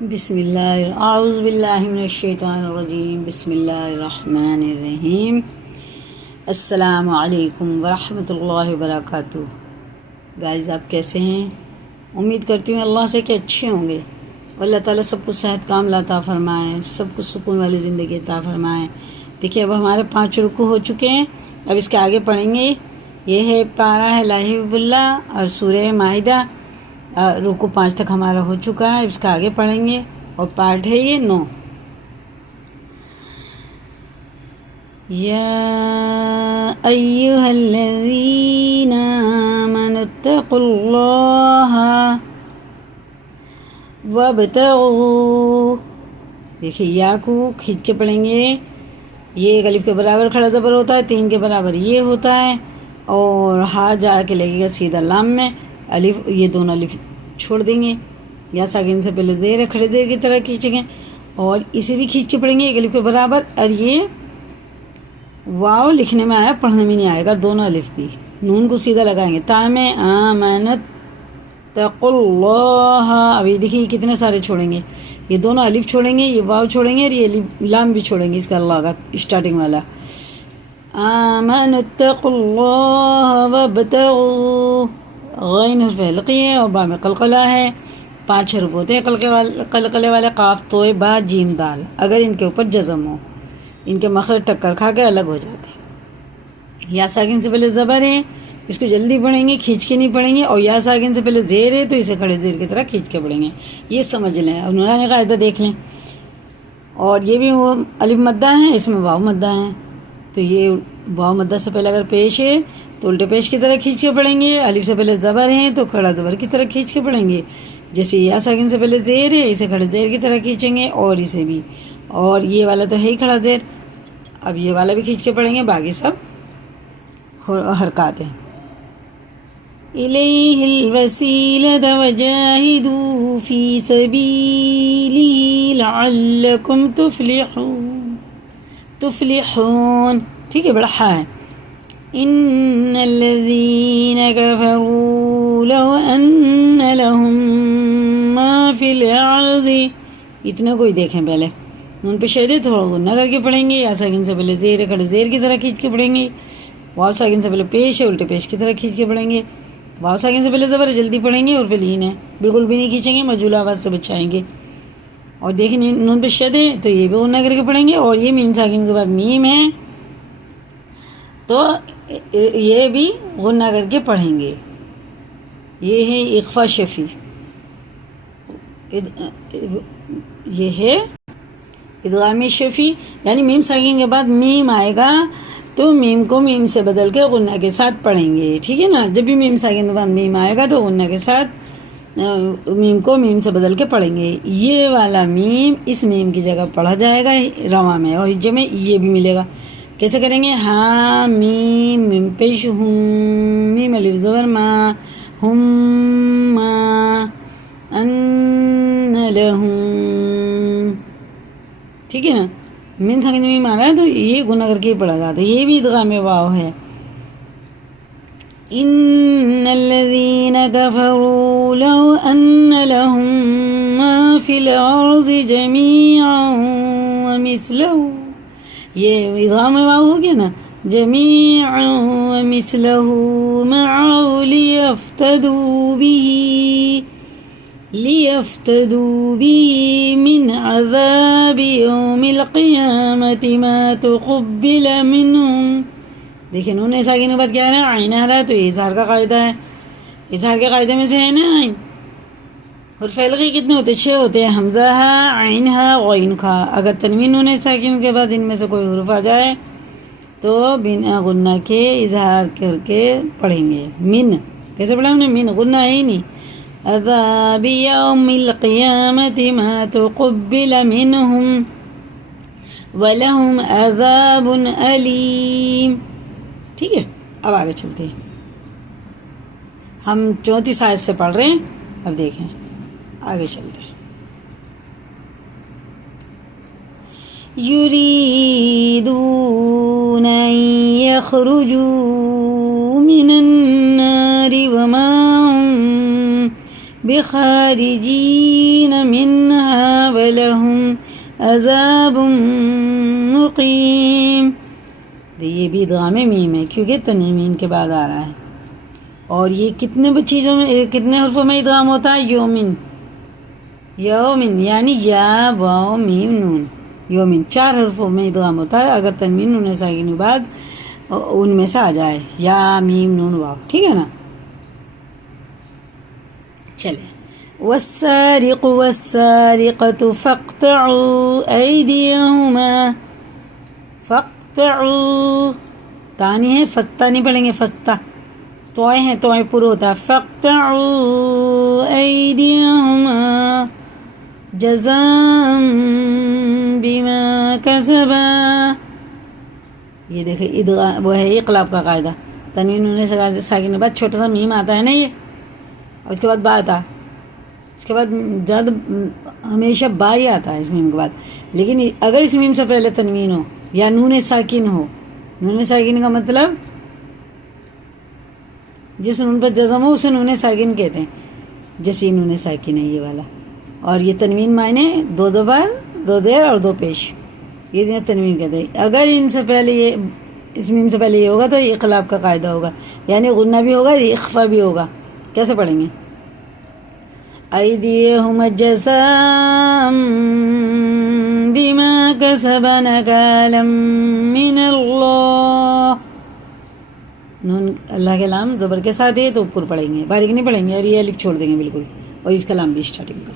بسم اللہ اعوذ باللہ من الشیطان الرجیم بسم اللہ الرحمن الرحیم السلام علیکم ورحمۃ اللہ وبرکاتہ۔ گائز آپ کیسے ہیں؟ امید کرتی ہوں اللہ سے کہ اچھے ہوں گے اور اللہ تعالیٰ سب کو صحت کاملہ عطا فرمائے، سب کو سکون والی زندگی عطا فرمائے۔ دیکھیے اب ہمارے 5 رکوع ہو چکے ہیں، اب اس کے آگے پڑھیں گے۔ یہ ہے پارہ ہے لا حب اللہ اور سورہ مائدہ، رکوع 5 تک ہمارا ہو چکا ہے، اس کا آگے پڑھیں گے اور پارٹ ہے یہ 9۔ یا ایہا الذین آمنوا اتقوا اللہ وابتغوا، دیکھیے یا کو کھینچ کے پڑھیں گے۔ یہ ایک الف کے برابر کھڑا زبر ہوتا ہے، 3 کے برابر یہ ہوتا ہے، اور ہا جا کے لگے گا سیدھا لام میں۔ الف یہ دونوں الف چھوڑ دیں گے، یا ساکن سے پہلے زیر ہے، کھڑے زیر کی طرح کھینچیں گے، اور اسے بھی کھینچ کے پڑھیں گے ایک الف کے برابر۔ اور یہ واو لکھنے میں آیا، پڑھنے میں نہیں آئے گا، دونوں الف بھی۔ نون کو سیدھا لگائیں گے، تا میں آمنت تقوا اللہ۔ ابھی دیکھیے کتنے سارے چھوڑیں گے، یہ دونوں الف چھوڑیں گے، یہ واو چھوڑیں گے، اور یہ لام بھی چھوڑیں گے، اس کا اللہ کا اسٹارٹنگ والا۔ آمنوا اتقوا اللہ وابتغوا، غین حرف حلقی ہے اور با میں قلقلہ ہے۔ 5 حرف ہوتے ہیں قلقلے والے، قاف تو با جیم دال، اگر ان کے اوپر جزم ہو، ان کے مخرج ٹکر کھا کے الگ ہو جاتے ہیں۔ یا ساکن سے پہلے زبر ہے، اس کو جلدی پڑھیں گے، کھینچ کے نہیں پڑھیں گے، اور یا ساکن سے پہلے زیر ہے تو اسے کھڑے زیر کی طرح کھینچ کے پڑھیں گے۔ یہ سمجھ لیں اور نورانی قاعدہ دیکھ لیں۔ اور یہ بھی وہ الف مدہ ہے، اس میں واو مدہ ہے، تو یہ واو مدہ سے پہلے اگر پیش ہے تو الٹے پیش کی طرح کھینچ کے پڑھیں گے، الف سے پہلے زبر ہے تو کھڑا زبر کی طرح کھینچ کے پڑھیں گے۔ جیسے یا ساکن سے پہلے زیر ہے، اسے کھڑے زیر کی طرح کھینچیں گے، اور اسے بھی، اور یہ والا تو ہے ہی کھڑا زیر، اب یہ والا بھی کھینچ کے پڑھیں گے، باقی سب حرکات ہیں۔ الیہ الوسیلۃ وجاہدوا فی سبیلہ لعلکم تفلحون، ٹھیک ہے، بڑا ہا ہے۔ ان الذین کفروا لو ان لهم ما فی الارض، اتنا کوئی دیکھیں پہلے، ان پہ شدید تھوڑا غنہ کر کے پڑھیں گے، یا ساکن سے پہلے زیر کھڑے زیر کی طرح کھینچ کے پڑھیں گے، واو ساکن سے پہلے پیش ہے الٹے پیش کی طرح کھینچ کے پڑھیں گے، واو ساکن سے پہلے زبر جلدی پڑھیں گے، اور پھر لین ہے بالکل بھی نہیں کھینچیں گے، مجھول آواز سے بچائیں گے۔ اور دیکھیں نون پہ شد ہے تو یہ بھی غنہ کر کے پڑھیں گے، اور یہ میم ساکن کے بعد میم ہے تو یہ بھی غنہ کر کے پڑھیں گے۔ یہ ہے اخفا شفی، یہ ہے ادغام شفی، یعنی میم ساکن کے بعد میم آئے گا تو میم کو میم سے بدل کے غنہ کے ساتھ پڑھیں گے، ٹھیک ہے نا۔ جب بھی میم ساکن کے بعد میم آئے گا تو غنہ کے ساتھ میم کو میم سے بدل کے پڑھیں گے۔ یہ والا میم اس میم کی جگہ پڑھا جائے گا رواں میں، اور ہجے میں یہ بھی ملے گا۔ کیسے کریں گے؟ ہاں میم میم پیش ہوں، میم الف زبر ما، ہم ما، ان لہم، ٹھیک ہے نا۔ مین ساکن میں مارا ہے تو یہ گناہ کر کے پڑھا جاتا ہے، یہ بھی ادغام واو ہے۔ ان الذین کفروا لو ان لهم ما فی الارض جميعا ومثلہ، یہ ادغام واو ہو گیا نا، جميعا ومثلہ معه لیفتدوا به من عذاب یوم القیامت ما تقبل منہم۔ دیکھیں نون ساکن کے بعد کیا ہے؟ عین آ رہا ہے، تو یہ اظہار کا قاعدہ ہے، اظہار کے قاعدے میں سے ہے نا عین۔ حرف حلقی کتنے ہوتے؟ 6 ہوتے ہیں، حمزہ ہا، عین ہا، غین کھا۔ اگر تنوین نون ساکن کے بعد ان میں سے کوئی حرف آ جائے تو بنا غنہ کے اظہار کر کے پڑھیں گے۔ من کیسے پڑھا ہم نے؟ من غنہ ہے ہی نہیں۔ عذاب یوم القیامت ما تقبل منہم ولہم عذاب علیم، ٹھیک ہے۔ اب آگے چلتے ہیں، ہم 34 آیت سے پڑھ رہے ہیں، اب دیکھیں آگے چلتے ہیں۔ یریدون ان یخرجوا من النار وما بخارجین منها ولہم عذاب مقیم. یہ بھی ادغام میم ہے کیونکہ تنوین کے بعد آ رہا ہے. اور یہ کتنے چیزوں میں کتنے حرفوں میں ادغام ہوتا ہے؟ یومن، یومن یعنی یا واو میم نون، یومن 4 حرفوں میں ادغام ہوتا ہے اگر تنوین نون ساکن کے بعد ان میں سے آ جائے، یا میم نون واو. ٹھیک ہے نا؟ چلے. والسارق والسارقة فاقطعوا أيديهما. فاقطعوا تانی ہے، فقطہ نہیں پڑھیں گے، فقطہ توئے ہیں، توئے پر ہوتا ہے. فاقطعوا أيديهما جزاء بما كسبا. یہ دیکھیں ادغام وہ ہے اقلاب کا قاعدہ. تنوین نون ساکن کے بعد چھوٹا سا میم آتا ہے نا یہ، اور اس کے بعد با آتا ہے، اس کے بعد زیادہ ہمیشہ با ہی آتا ہے اس میم کے بعد. لیکن اگر اس میم سے پہلے تنوین ہو یا نون ساکن ہو، نون ساکن کا مطلب جس نون پر جزم ہو اسے نون ساکن کہتے ہیں. جیسے یہ نون ساکن ہے یہ والا، اور یہ تنوین معنی 2 زبر 2 زیر اور 2 پیش، یہ تنوین کہتے ہیں. اگر ان سے پہلے یہ اس میم سے پہلے یہ ہوگا تو یہ اقلاب کا قاعدہ ہوگا، یعنی غنہ بھی ہوگا، اخفا بھی ہوگا. کیسے پڑھیں گے؟ ایدیہم جزاء بما کسبا نکالا من اللہ. نون اللہ کے لام زبر کے ساتھ ہے تو اوپر پڑھیں گے، باریک نہیں پڑھیں گے، اور یہ الف چھوڑ دیں گے بالکل، اور اس کا لام بھی اسٹارٹنگ کا.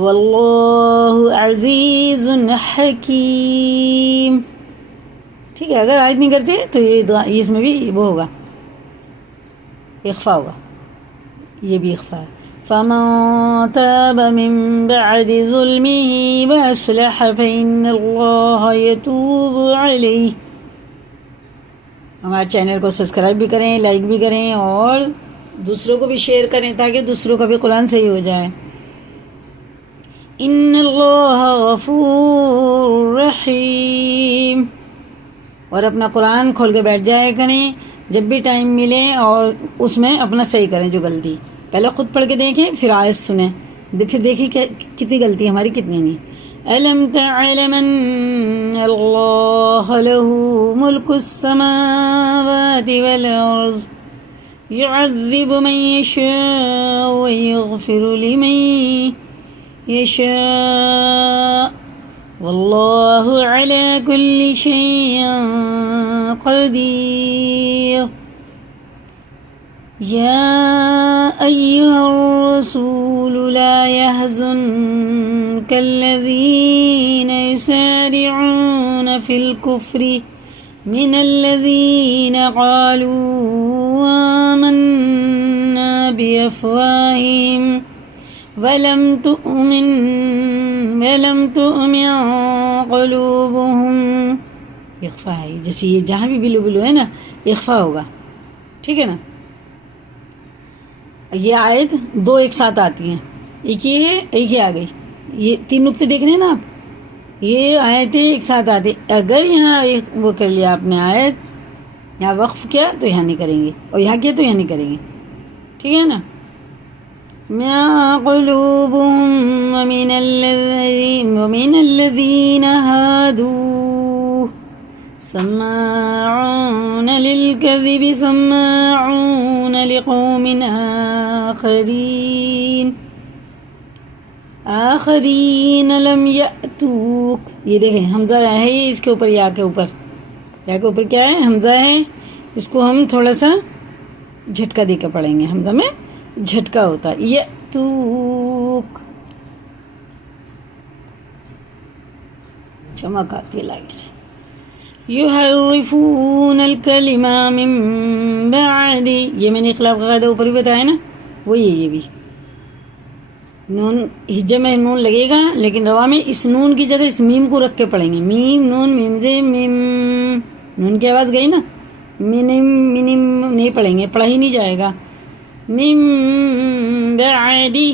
واللہ عزیز حکیم. ٹھیک ہے، اگر آیت نہیں کرتے تو یہ اس میں بھی وہ ہوگا، اخفا ہوگا، یہ بھی اخفا ہے. فمن تاب من بعد ظلمه واصلح فإن الله يتوب عليه. ہمارے چینل کو سبسکرائب بھی کریں، لائک بھی کریں، اور دوسروں کو بھی شیئر کریں تاکہ دوسروں کا بھی قرآن صحیح ہو جائے. ان اللہ غفور رحیم. اور اپنا قرآن کھول کے بیٹھ جائے کریں جب بھی ٹائم ملے، اور اس میں اپنا صحیح کریں جو غلطی. پہلے خود پڑھ کے دیکھیں، پھر آیت سنیں، پھر دیکھیں کہ کتنی غلطی ہماری کتنی نہیں. أَلَمْ تَعْلَمْ أَنَّ اللَّهَ لَهُ مُلْكُ السَّمَاوَاتِ وَالْأَرْضِ يُعَذِّبُ مَن يَشَاءُ وَيَغْفِرُ لِمَن يَشَاءُ وَاللَّهُ عَلَى كُلِّ شَيْءٍ قَدِيرٌ. يا أيها الرسول لا يحزنك الذين يسارعون في الكفر من الذين قالوا آمنا بأفواههم ولم تؤمن قلوبهم. اخفا ہے، جیسے یہ جہاں بھی بلو بلو ہے نا اخفا ہوگا. ٹھیک ہے نا؟ یہ آیت 2 ایک ساتھ آتی ہیں، ایک یہ ہے ایک یہ آ گئی. یہ 3 نقطے دیکھ رہے ہیں نا آپ، یہ آیتیں ایک ساتھ آتی. اگر یہاں وہ کر لیا آپ نے آیت یہاں وقف کیا تو یہاں نہیں کریں گے، اور یہاں کیا تو یہاں نہیں کریں گے. ٹھیک ہے نا؟ ما قلوبهم ومن الذين هادوا سماعون للكذب سماعون لقوم آخرین لم یأتوک. یہ دیکھیں حمزہ ہے اس کے اوپر، یا کے اوپر کیا ہے؟ حمزہ ہے. اس کو ہم تھوڑا سا جھٹکا دے کے پڑھیں گے، حمزہ میں جھٹکا ہوتا ہے. یأتوک چمک آتی ہے لائٹ سے. یحرفون الکلم من بعد، یہ میں نے اخلاق کا قاعدہ اوپر بھی بتایا نا، وہی ہے. یہ بھی نون ہجے میں نون لگے گا، لیکن روا میں اس نون کی جگہ اس میم کو رکھ کے پڑھیں گے. میم نون میم دے میم، نون کی آواز گئی نا، منم منم نہیں پڑھیں گے، پڑھا ہی نہیں جائے گا. میم بعدی،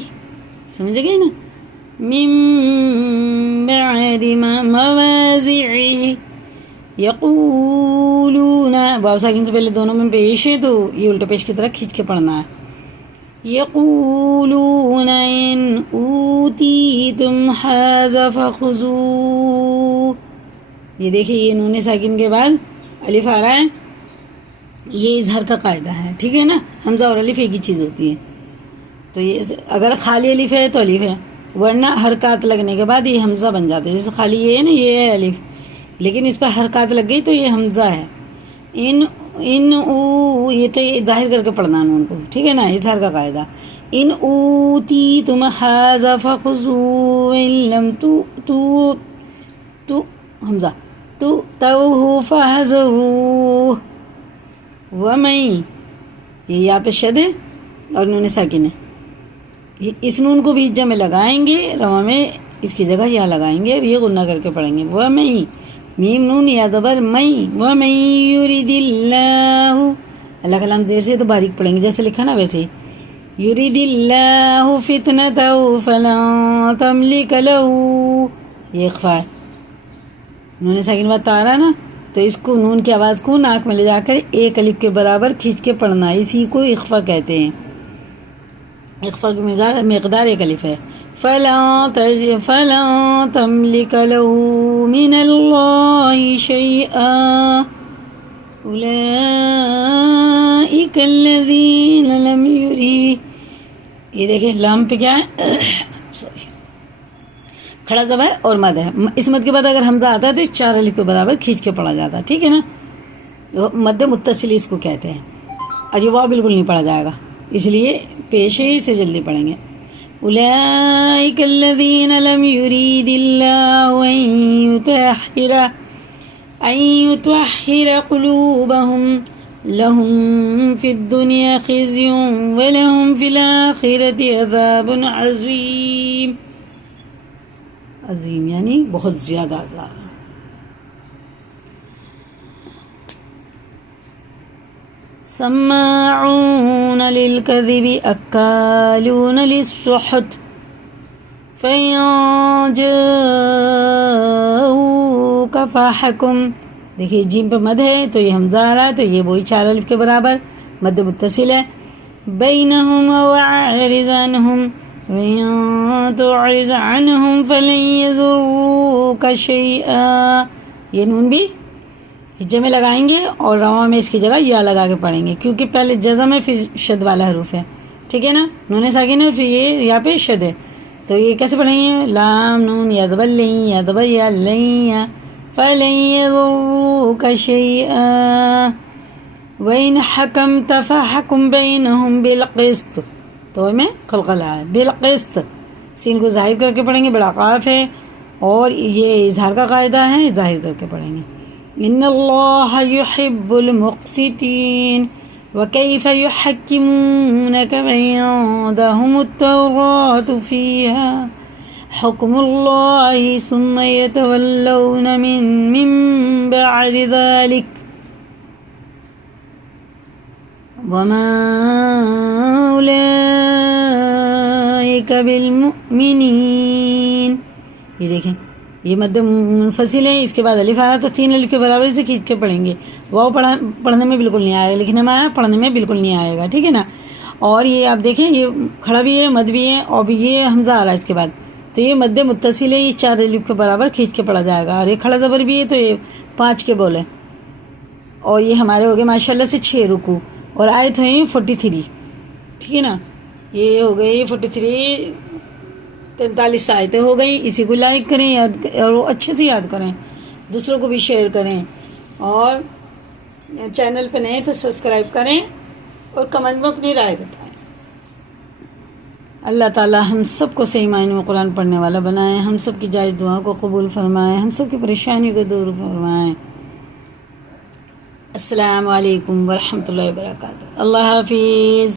سمجھ گئے نا؟ میم بعد موازعی یقولون، واو ساکن سے پہلے دونوں میں پیش ہے تو یہ الٹا پیش کی طرح کھینچ کے پڑھنا ہے. یقولون ان اوتیتم ھذا فخذوہ. یہ دیکھیے یہ نون ساکن کے بعد الف آ رہا ہے. یہ اظہار کا قاعدہ ہے، ٹھیک ہے نا. حمزہ اور الف ایک ہی چیز ہوتی ہے. تو یہ اگر خالی الف ہے تو الف ہے، ورنہ حرکات لگنے کے بعد یہ حمزہ بن جاتا ہے. جیسے خالی یہ ہے نا، یہ ہے الف، لیکن اس پہ حرکات لگ گئی تو یہ حمزہ ہے. ان او، یہ تو یہ ظاہر کر کے پڑھنا نون کو، ٹھیک ہے نا. اظہار کا قاعدہ. ان اوتیتم ھذا فخذوہ ان لم تو حمزہ تؤتوہ فاحذروہ. ومن، یہ یہاں پہ شد ہے اور نون ساکن ہے. اس نون کو بھی ہجہ میں لگائیں گے، رواں میں اس کی جگہ یہاں لگائیں گے اور یہ غنہ کر کے پڑھیں گے. ومن، میم نون یا زبر مئی. ومن یرید اللہ، اللہ کا نام زیر سے تو باریک پڑھیں گے جیسے لکھا نا ویسے. یرید اللہ فتنتہ فلن تملک لہ، یہ اخفا ہے. نون ساکن بعد تا رہا نا، تو اس کو نون کی آواز کو ناک میں لے جا کر ایک الف کے برابر کھینچ کے پڑھنا، اسی کو اخفا کہتے ہیں. اخفا کی مقدار ایک الف ہے. فَلَن تَمْلِكَ لَهُ مِنَ اللَّهِ شَيْئًا أُولَئِكَ الَّذِينَ لَمْ يُرِيدُ. یہ دیکھیں لام پہ کیا ہے، سوری، کھڑا زبر اور مد ہے. اس مد کے بعد اگر حمزہ آتا ہے تو اس چار الف کے برابر کھینچ کے پڑھا جاتا ہے، ٹھیک ہے نا. مد متصل اس کو کہتے ہیں. اور یہ واو بالکل نہیں پڑھا جائے گا، اس لیے پیشے سے جلدی پڑھیں گے. اولئک الذین لم یرید اللہ ان یطہر قلوبہم لہم فی الدنیا خزی ولہم فی الآخرۃ عذاب عظیم. عظیم یعنی بہت زیادہ عذاب. سماعون للکذب اکالون للسحت فإن جاءوک فاحکم. دیکھیے جیم پہ مد ہے تو یہ حمزہ آ رہا ہے، تو یہ وہی چار الف کے برابر مد متصل ہے. بینہم واعرض عنہم وَإِن تُعْرِضْ عَنْهُمْ فَلَن يَضُرُّوكَ شَيْئًا. یہ نون بھی ہجے میں لگائیں گے اور رواں میں اس کی جگہ یا لگا کے پڑھیں گے، کیونکہ پہلے جزم ہے پھر شد والا حروف ہے، ٹھیک ہے نا. نون ساکن ہے پھر یہ یہاں پہ شد ہے، تو یہ کیسے پڑھیں گے؟ لام نون یا دبل لیں یا دبل یا لیں. فَلَن يَضُرُّوكَ شَيْئًا وَإِنْ حَكَمْتَ فَحْكُمْ بَيْنَهُمْ بِالْقِسْطِ. تو میں قلقلہ ہے بالقسط. سین کو ظاہر کر کے پڑھیں گے، بڑا قاف ہے اور یہ اظہار کا قاعدہ ہے، ظاہر کر کے پڑھیں گے. ان اللہ یحب المقسطین وکیف یحکمونک وعندہم التوراۃ فیہا حکم اللہ ثم یتولون من بعد ذلک وما اولئک بالمؤمنین. یہ دیکھیں یہ مد منفصل ہے، اس کے بعد الف آ رہا تو تین الف کے برابر سے کھینچ کے پڑھیں گے. واو پڑھنے میں بالکل نہیں آئے گا، لکھنے میں آیا، پڑھنے میں بالکل نہیں آئے گا، ٹھیک ہے نا. اور یہ آپ دیکھیں یہ کھڑا بھی ہے، مد بھی ہے، اور بھی یہ حمزہ آ رہا ہے اس کے بعد، تو یہ مد متصل ہے، یہ چار الف کے برابر کھینچ کے پڑھا جائے گا. اور یہ کھڑا زبر بھی ہے تو یہ 5 کے بولے. اور یہ ہمارے ہو گئے ماشاءاللہ سے 6 رکوع اور آیت ہوئی 43، ٹھیک ہے نا. یہ ہو گئی 43، 43 آیتیں ہو گئی. اسی کو لائک کریں، یاد اور وہ اچھے سے یاد کریں، دوسروں کو بھی شیئر کریں، اور چینل پہ نئے تو سبسکرائب کریں اور کمنٹ میں اپنی رائے بتائیں. اللہ تعالی ہم سب کو صحیح معنی میں قرآن پڑھنے والا بنائیں، ہم سب کی جائز دعا کو قبول فرمائیں، ہم سب کی پریشانی کو دور فرمائیں. السلام علیکم ورحمۃ اللہ وبرکاتہ. اللہ حافظ.